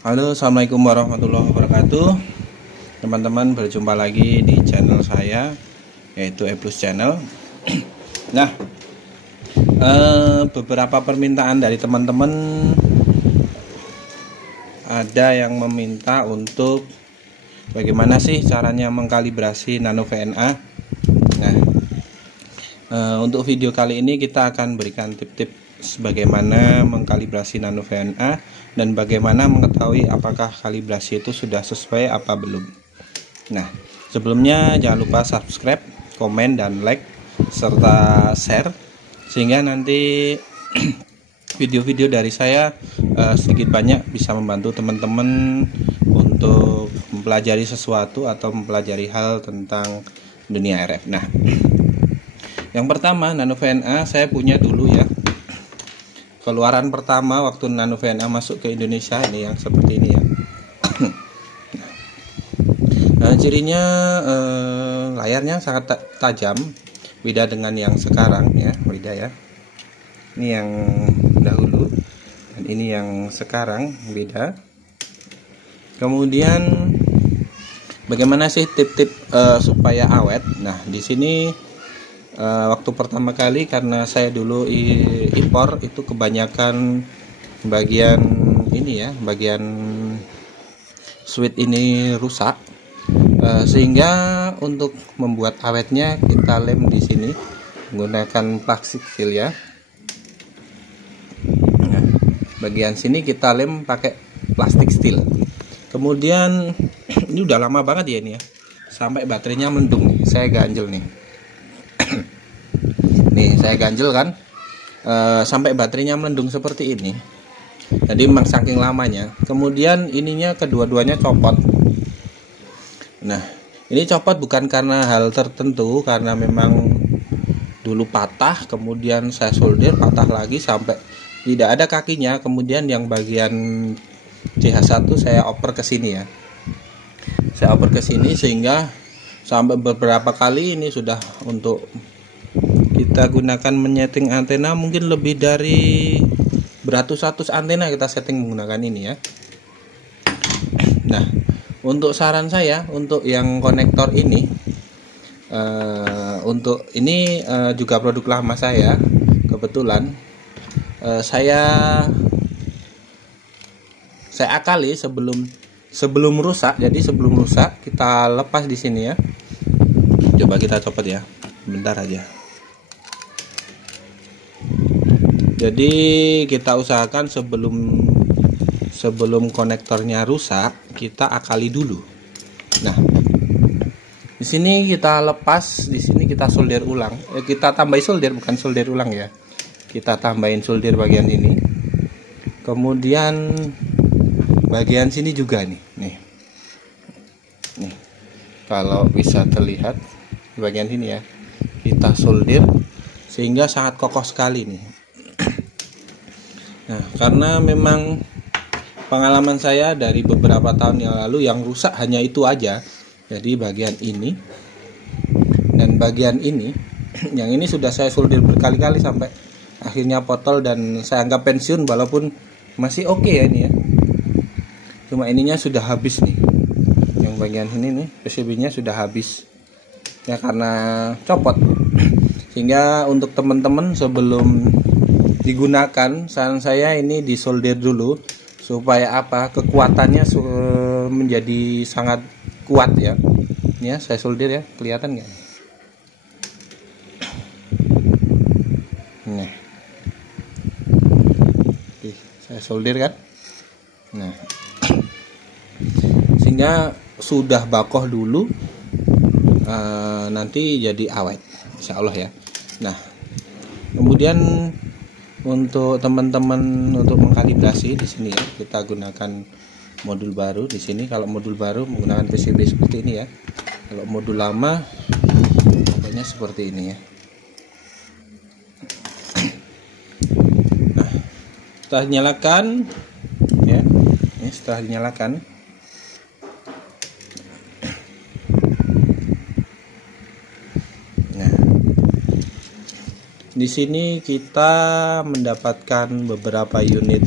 Halo, assalamualaikum warahmatullahi wabarakatuh. Teman-teman, berjumpa lagi di channel saya, yaitu Eplus Channel. Nah, beberapa permintaan dari teman-teman, ada yang meminta untuk bagaimana sih caranya mengkalibrasi Nano VNA. Nah, untuk video kali ini kita akan berikan tips-tips bagaimana mengkalibrasi Nano VNA dan bagaimana mengetahui apakah kalibrasi itu sudah sesuai apa belum. Nah, sebelumnya jangan lupa subscribe, komen, dan like serta share sehingga nanti video-video dari saya sedikit banyak bisa membantu teman-teman untuk mempelajari sesuatu atau mempelajari hal tentang dunia RF. Nah, yang pertama, Nano VNA saya punya dulu ya. Keluaran pertama waktu Nano VNA masuk ke Indonesia ini yang seperti ini ya. Nah, cirinya layarnya sangat tajam, beda dengan yang sekarang ya, beda ya. Ini yang dahulu dan ini yang sekarang beda. Kemudian bagaimana sih tip-tip supaya awet? Nah, di sini waktu pertama kali karena saya dulu impor itu kebanyakan bagian ini ya, bagian switch ini rusak, sehingga untuk membuat awetnya kita lem di sini menggunakan plastik seal ya. Nah, bagian sini kita lem pakai plastik steel. Kemudian ini udah lama banget ya ini ya, sampai baterainya mendung nih. Saya ganjel nih. Nih saya ganjel kan, sampai baterainya melendung seperti ini. Jadi memang saking lamanya. Kemudian ininya kedua-duanya copot. Nah, ini copot bukan karena hal tertentu, karena memang dulu patah, kemudian saya solder patah lagi sampai tidak ada kakinya. Kemudian yang bagian CH1 saya oper ke sini ya. Saya oper ke sini sehingga sampai beberapa kali ini sudah untuk kita gunakan menyeting antena, mungkin lebih dari beratus-ratus antena kita setting menggunakan ini ya. Nah, untuk saran saya untuk yang konektor ini, untuk ini juga produk lama saya. Kebetulan saya akali sebelum rusak. Jadi sebelum rusak kita lepas di sini ya. Coba kita copot ya, bentar aja. Jadi kita usahakan sebelum konektornya rusak kita akali dulu. Nah, di sini kita lepas, di sini kita solder ulang. Kita tambahin solder, bukan solder ulang ya. Kita tambahin solder bagian ini. Kemudian bagian sini juga nih. Nih. Kalau bisa terlihat di bagian sini ya. Kita solder sehingga sangat kokoh sekali nih. Nah, karena memang pengalaman saya dari beberapa tahun yang lalu yang rusak hanya itu aja. Jadi bagian ini dan bagian ini, yang ini sudah saya solder berkali-kali sampai akhirnya potol dan saya anggap pensiun, walaupun masih oke ya ini ya. Cuma ininya sudah habis nih. Yang bagian ini nih, PCB-nya sudah habis. Ya karena copot. Sehingga untuk teman-teman sebelum digunakan, saran saya ini disolder dulu supaya apa, kekuatannya menjadi sangat kuat ya. Ini ya saya solder ya, kelihatan nggak? Nih, saya solder kan. Nah, sehingga sudah bakoh dulu, nanti jadi awet, insya Allah ya. Nah, kemudian untuk teman-teman untuk mengkalibrasi di sini ya, kita gunakan modul baru di sini. Kalau modul baru menggunakan PCB seperti ini ya. Kalau modul lama pokoknya seperti ini ya. Nah, setelah dinyalakan ya, ini setelah dinyalakan, di sini kita mendapatkan beberapa unit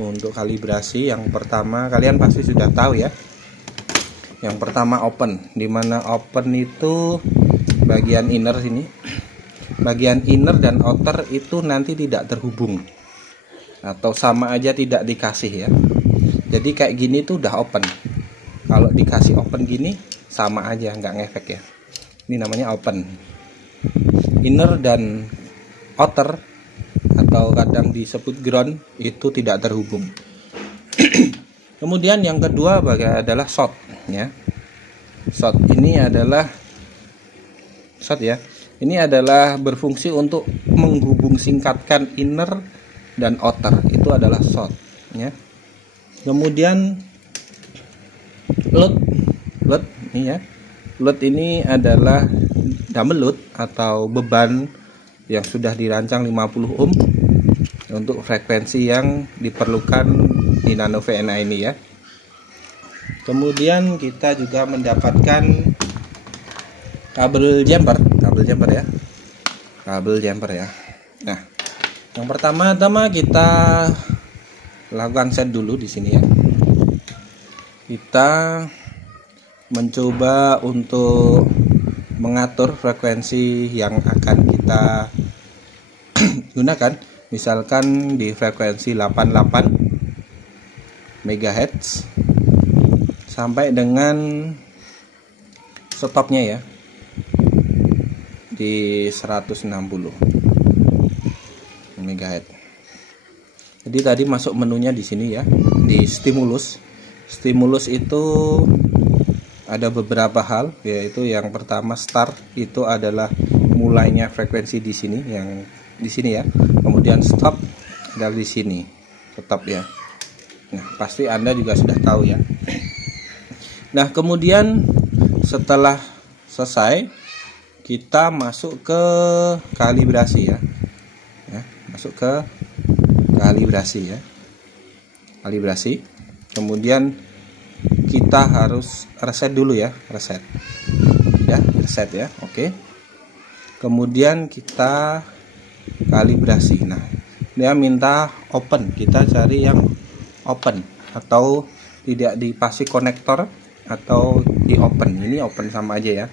untuk kalibrasi. Yang pertama kalian pasti sudah tahu ya. Yang pertama open, dimana open itu bagian inner sini. Bagian inner dan outer itu nanti tidak terhubung atau sama aja tidak dikasih ya. Jadi kayak gini tuh udah open. Kalau dikasih open gini sama aja, nggak ngefek ya. Ini namanya open. Inner dan outer atau kadang disebut ground itu tidak terhubung. Kemudian yang kedua adalah short ya. Short ini adalah short ya. Ini adalah berfungsi untuk menghubung singkatkan inner dan outer. Itu adalah short ya. Kemudian load ini ya. Load ini adalah double load atau beban yang sudah dirancang 50 ohm untuk frekuensi yang diperlukan di Nano VNA ini ya. Kemudian kita juga mendapatkan kabel jumper ya. Kabel jumper ya. Nah, yang pertama-tama kita lakukan set dulu di sini ya. Kita mencoba untuk mengatur frekuensi yang akan kita gunakan. Misalkan di frekuensi 88 MHz sampai dengan stopnya ya di 160 MHz. Jadi tadi masuk menunya di sini ya, di stimulus. Stimulus itu ada beberapa hal, yaitu yang pertama start itu adalah mulainya frekuensi di sini, yang di sini ya. Kemudian stop dari sini, stop ya. Nah, pasti Anda juga sudah tahu ya. Nah, kemudian setelah selesai kita masuk ke kalibrasi ya. Masuk ke kalibrasi ya. Kalibrasi. Kemudian kita harus reset dulu ya, reset ya, oke. Kemudian kita kalibrasi. Nah, dia minta open, kita cari yang open atau tidak dipasang konektor atau di open. Ini open sama aja ya,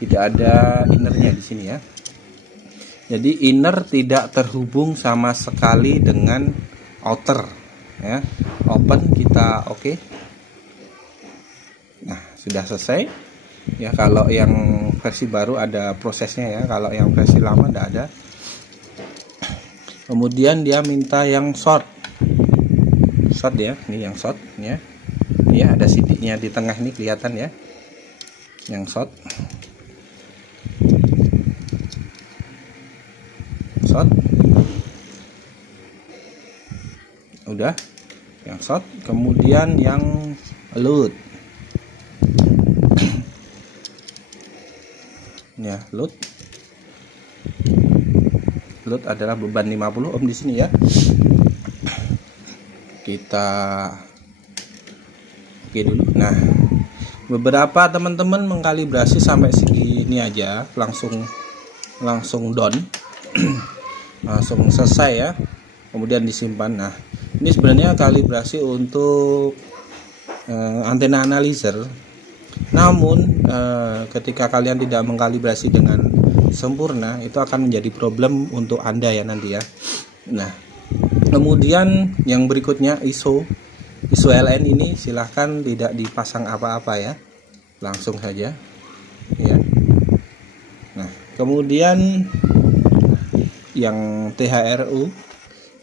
tidak ada innernya di sini ya. Jadi inner tidak terhubung sama sekali dengan outer ya. Open kita oke. Nah, sudah selesai ya. Kalau yang versi baru ada prosesnya ya, kalau yang versi lama tidak ada. Kemudian dia minta yang short ya, ini yang short ya. Ini ya, ada sidiknya di tengah ini kelihatan ya, yang short. Udah yang short. Kemudian yang load ya, load adalah beban 50 ohm di sini ya. Kita oke dulu. Nah, beberapa teman-teman mengkalibrasi sampai segini aja, langsung down. Langsung selesai ya, kemudian disimpan. Nah, ini sebenarnya kalibrasi untuk antena analyzer. Namun ketika kalian tidak mengkalibrasi dengan sempurna, itu akan menjadi problem untuk Anda ya nanti ya. Nah, kemudian yang berikutnya ISO LN ini silahkan tidak dipasang apa-apa ya, langsung saja ya. Nah, kemudian yang THRU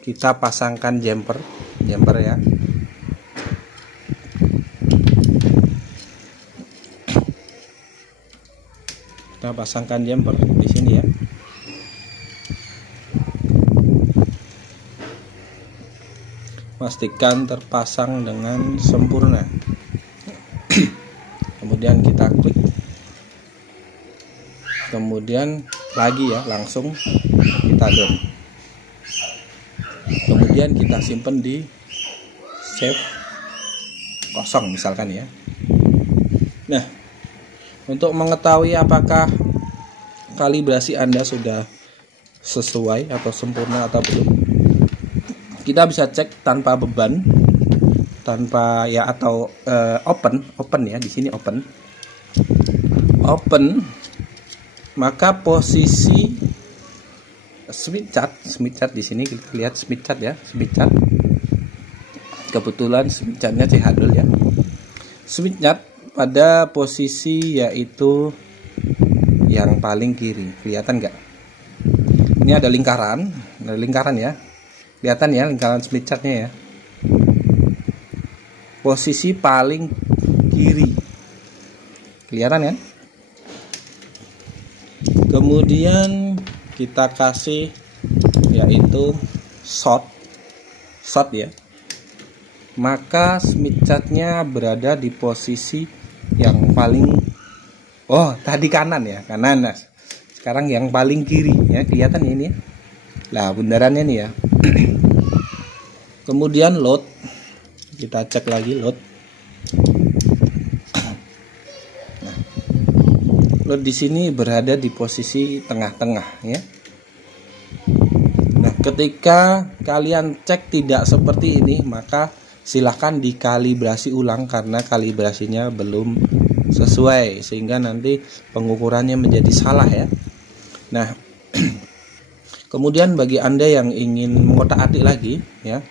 kita pasangkan jumper ya. Kita pasangkan jumper di sini ya. Pastikan terpasang dengan sempurna. Kemudian kita klik. Kemudian lagi ya, langsung kita down. Kemudian kita simpan di save kosong misalkan ya. Nah, untuk mengetahui apakah kalibrasi Anda sudah sesuai atau sempurna atau belum, kita bisa cek tanpa beban, tanpa ya, atau open ya, di sini open, maka posisi Smith chart di sini kita lihat Smith chart ya, Smith chart. Kebetulan Smith chartnya CH ya. Smith chart pada posisi yaitu yang paling kiri, kelihatan nggak? Ini ada lingkaran ya, kelihatan ya lingkaran Smith chartnya ya. Posisi paling kiri, kelihatan kan? Kemudian kita kasih yaitu short ya, maka Smith chartnya berada di posisi yang paling tadi kanan ya, kanan. Nah, sekarang yang paling kiri ya, kelihatan ya ini ya. Nah, bundarannya nih ya. Kemudian load, kita cek lagi load. Nah, load di sini berada di posisi tengah-tengah ya. Nah, ketika kalian cek tidak seperti ini, maka silahkan dikalibrasi ulang karena kalibrasinya belum sesuai, sehingga nanti pengukurannya menjadi salah ya. Nah, kemudian bagi Anda yang ingin mengotak-atik lagi ya,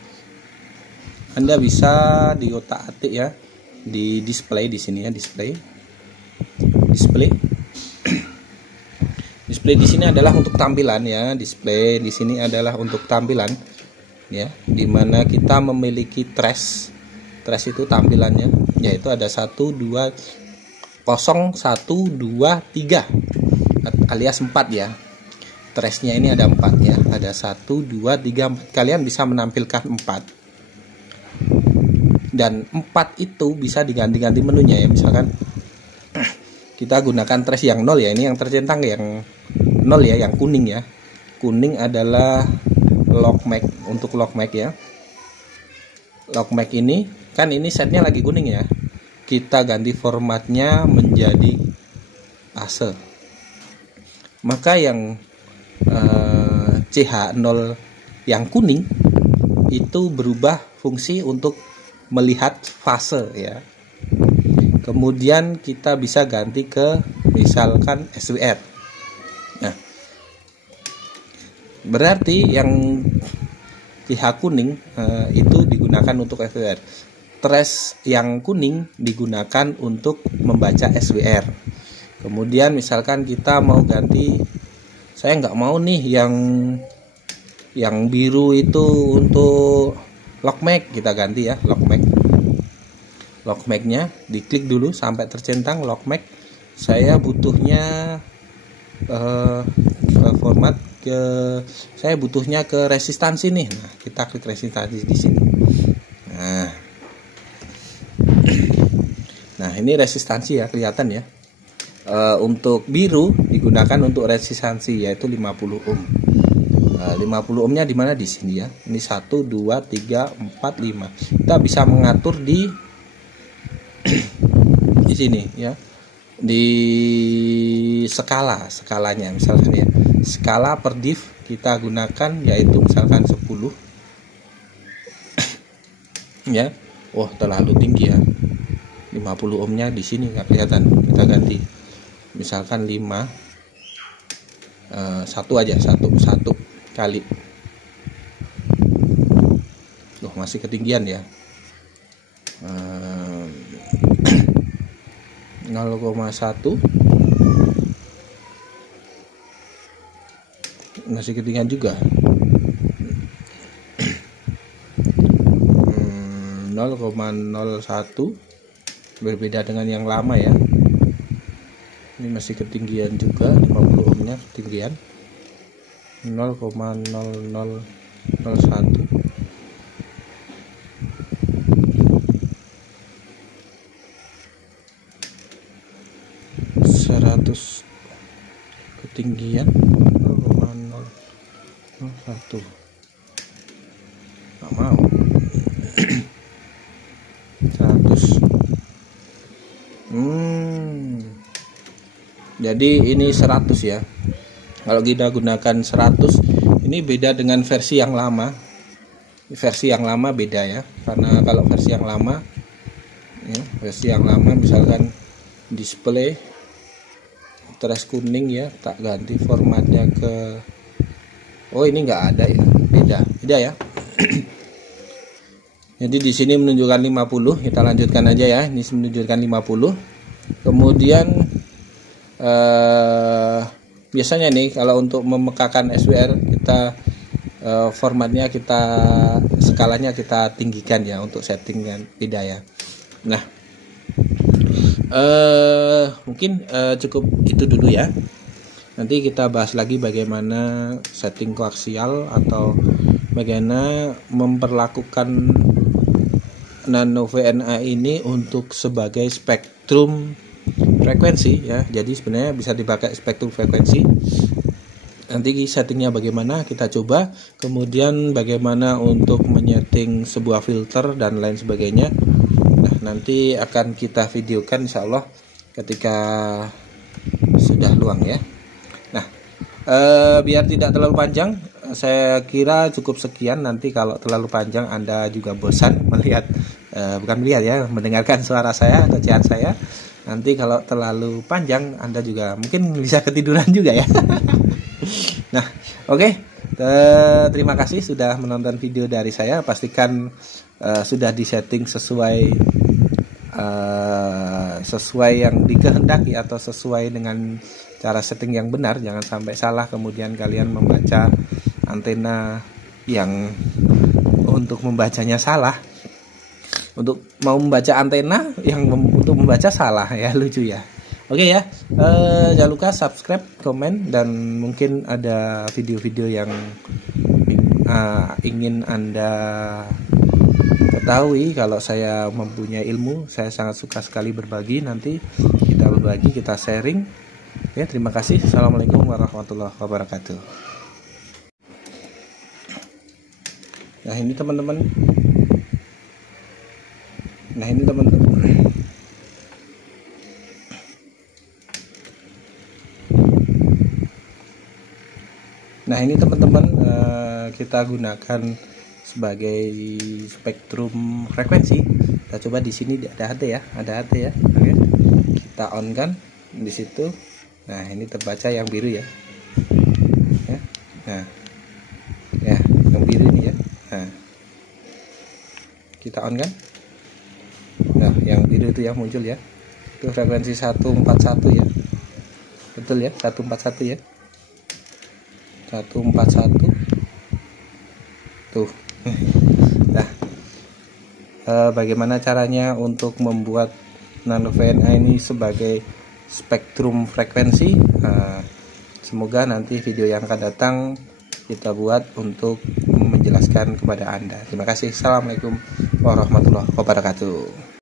Anda bisa diotak-atik ya di display di sini ya, display di sini adalah untuk tampilan ya, display di sini adalah untuk tampilan ya, dimana kita memiliki trace itu tampilannya yaitu ada 1 2 0 1 2 3 alias 4 ya. Trace-nya ini ada 4 ya, ada 1 2 3 4. Kalian bisa menampilkan 4 dan 4 itu bisa diganti-ganti menunya ya. Misalkan kita gunakan trace yang 0 ya, ini yang tercentang yang 0 ya, yang kuning ya. Kuning adalah lock mag, untuk lock mag ya. Lock mag ini kan ini setnya lagi kuning ya, kita ganti formatnya menjadi fase, maka yang CH0 yang kuning itu berubah fungsi untuk melihat fase ya. Kemudian kita bisa ganti ke misalkan SWR. Nah, berarti yang CH kuning itu digunakan untuk SWR. Trace yang kuning digunakan untuk membaca SWR. Kemudian misalkan kita mau ganti, saya nggak mau nih yang biru itu untuk lock mag, kita ganti ya lock mag. Lock mag-nya diklik dulu sampai tercentang lock mag. Saya butuhnya format saya butuhnya ke resistansi nih. Nah, kita klik resistansi di sini. Nah, ini resistansi ya, kelihatan ya. Untuk biru digunakan untuk resistansi yaitu 50 ohm. 50 ohmnya di mana? Di sini ya. Ini 1 2 3 4 5. Kita bisa mengatur di sini ya. Di skalanya misalkan ya. Skala per div kita gunakan yaitu misalkan 10 ya. Wah, terlalu tinggi ya. 50 ohmnya di sini nggak kelihatan. Kita ganti misalkan 5 satu aja, satu kali. Loh, masih ketinggian ya. 0,1 masih ketinggian juga. 0,01 berbeda dengan yang lama ya. Ini masih ketinggian juga, 50 ohmnya ketinggian. 0,0001 100 ketinggian 0,001. Nggak mau. 100. Jadi ini 100 ya. Kalau kita gunakan 100, ini beda dengan versi yang lama. versi yang lama beda ya, karena kalau versi yang lama ya, misalkan display trash kuning ya, tak ganti formatnya ke ini nggak ada ya, beda ya. Jadi di sini menunjukkan 50, kita lanjutkan aja ya. Ini menunjukkan 50. Kemudian biasanya nih kalau untuk memekakan SWR kita formatnya skalanya kita tinggikan ya untuk settingan beda ya. Nah, mungkin cukup itu dulu ya. Nanti kita bahas lagi bagaimana setting koaksial atau bagaimana memperlakukan nano VNA ini untuk sebagai spektrum frekuensi ya. Jadi sebenarnya bisa dipakai spektrum frekuensi. Nanti settingnya bagaimana kita coba, kemudian bagaimana untuk menyeting sebuah filter dan lain sebagainya. Nah, nanti akan kita videokan insya Allah ketika sudah luang ya. Nah, biar tidak terlalu panjang, saya kira cukup sekian. Nanti kalau terlalu panjang Anda juga bosan mendengarkan suara saya, ocehan saya. Nanti kalau terlalu panjang Anda juga mungkin bisa ketiduran juga ya. Nah, oke. Terima kasih sudah menonton video dari saya. Pastikan sudah disetting sesuai yang dikehendaki atau sesuai dengan cara setting yang benar. Jangan sampai salah kemudian kalian membaca antena yang untuk membacanya salah. Untuk mau membaca antena yang untuk membaca salah ya, lucu ya. Oke ya, jangan lupa subscribe, komen, dan mungkin ada video-video yang ingin Anda ketahui. Kalau saya mempunyai ilmu, saya sangat suka sekali berbagi. Nanti kita berbagi, kita sharing. Oke, terima kasih. Assalamualaikum warahmatullahi wabarakatuh. Nah ini teman-teman. Nah ini teman-teman, kita gunakan sebagai spektrum frekuensi. Kita coba di sini ada HT ya, Oke. Kita on kan di situ. Nah ini terbaca yang biru ya. Nah, ya yang biru ini ya. Nah, kita on kan. Nah yang biru itu yang muncul ya. Itu frekuensi 141 ya. Betul ya, 141 ya. 141 tuh. Nah, bagaimana caranya untuk membuat nano VNA ini sebagai spektrum frekuensi? Semoga nanti video yang akan datang kita buat untuk menjelaskan kepada Anda. Terima kasih. Assalamualaikum warahmatullahi wabarakatuh.